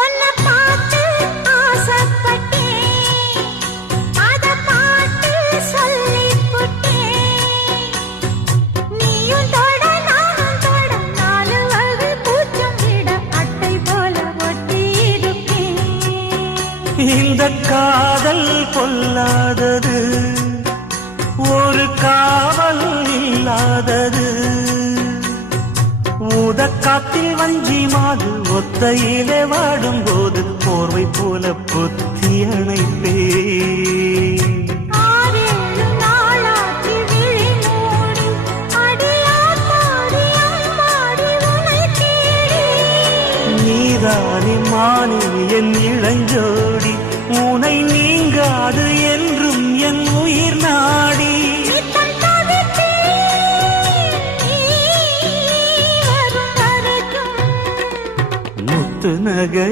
உன்னை பார்த்து ஆசைப்பட்டேன், அத பாட்டு சொல்லிப் புட்டேன். நீயும் தொட நானும் தொட, நாலு வகை பூச்சும் விட அட்டை போல ஒட்டி இருப்பேன். இந்த காதல் பொல்லாதது, ஒரு காவல் இல்லாதது. ஊதக்காத்தில் வஞ்சி மாது ஒத்தையிலே வாடும் போது போர்வை போல பொத்தி அணைப்பே. ஆறேழு நாளாச்சு விழி மூடி, அடியாத்தாடி அம்மாடி உனை தேடி. நீதானே மானே என் இளஞ்சோடி, உனை நீங்காது என்றும் என் உயிர் நாடி. நித்தம் தவித்தேன் நீ வரும் வரைக்கும். முத்து நகை